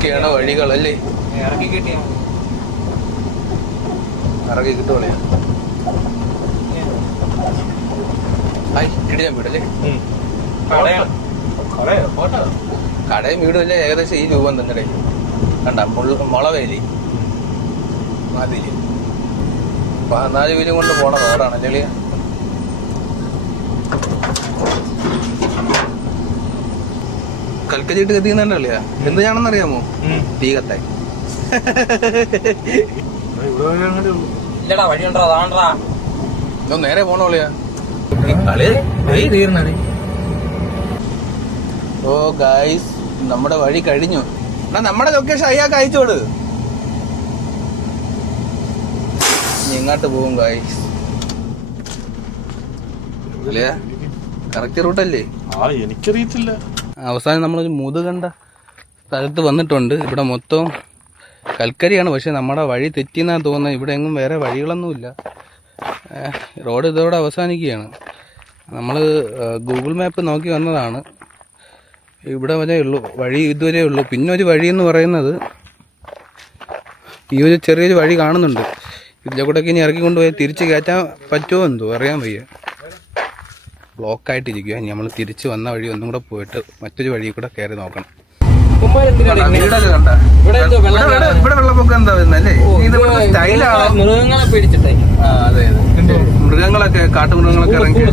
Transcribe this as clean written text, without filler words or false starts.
ഇതൊക്കെയാണ് വഴികളല്ലേ. ഇറക്കി കിട്ടിയ ഇറക്കി കിട്ടുവളയാ. ഇടിയാൻ വീടല്ലേ. കടയും വീടും അല്ലേ ഏകദേശം ഈ രൂപം തന്നെ. കണ്ട മുളവേലി മതില് 14 വീലും കൊണ്ട് പോണ റോഡാണല്ലേ. കൽക്കച്ചിട്ട് കത്തിക്കുന്നുണ്ടല്ലേ. എന്ത് ഞാണെന്നറിയാമോ? തീ കത്തായി. നേരെ പോണോളിയാ. ഓ ഗായ്സ്, നമ്മുടെ വഴി കഴിഞ്ഞു. എന്നാ നമ്മുടെ ലൊക്കേഷൻ അയാൾക്ക് അയച്ചോട്. എങ്ങോട്ട് പോകും ഗായ്സ്? കറക്റ്റ് റൂട്ടല്ലേ? എനിക്കറിയത്തില്ല. അവസാനം നമ്മളൊരു മുതുകണ്ട സ്ഥലത്ത് വന്നിട്ടുണ്ട്. ഇവിടെ മൊത്തം കൽക്കരിയാണ്. പക്ഷെ നമ്മുടെ വഴി തെറ്റിന്നാ തോന്നുന്നത്. ഇവിടെ എങ്ങും വേറെ വഴികളൊന്നുമില്ല. റോഡ് ഇതോടെ അവസാനിക്കുകയാണ്. നമ്മൾ ഗൂഗിൾ മാപ്പ് നോക്കി വന്നതാണ്. ഇവിടെ വരെ ഉള്ളൂ വഴി, ഇതുവരെ ഉള്ളൂ. പിന്നെ ഒരു വഴി എന്ന് പറയുന്നത് ഈ ഒരു ചെറിയൊരു വഴി കാണുന്നുണ്ട്. ഇതിലെ കൂടെ ഇനി ഇറക്കിക്കൊണ്ടുപോയി തിരിച്ച് കയറ്റാൻ പറ്റുമോ എന്തോ അറിയാൻ വയ്യ. ബ്ലോക്കായിട്ടിരിക്കുക. ഇനി നമ്മൾ തിരിച്ച് വന്ന വഴി ഒന്നും കൂടെ പോയിട്ട് മറ്റൊരു വഴി കൂടെ കയറി നോക്കണം. ഇവിടെ വെള്ളപ്പൊക്കം എന്താ വരുന്നല്ലേ? സ്റ്റൈലാണ്. മൃഗങ്ങളെ പിടിച്ചിട്ടേ. അതെ അതെ, മൃഗങ്ങളൊക്കെ കാട്ടുമൃഗങ്ങളൊക്കെ ഇറങ്ങി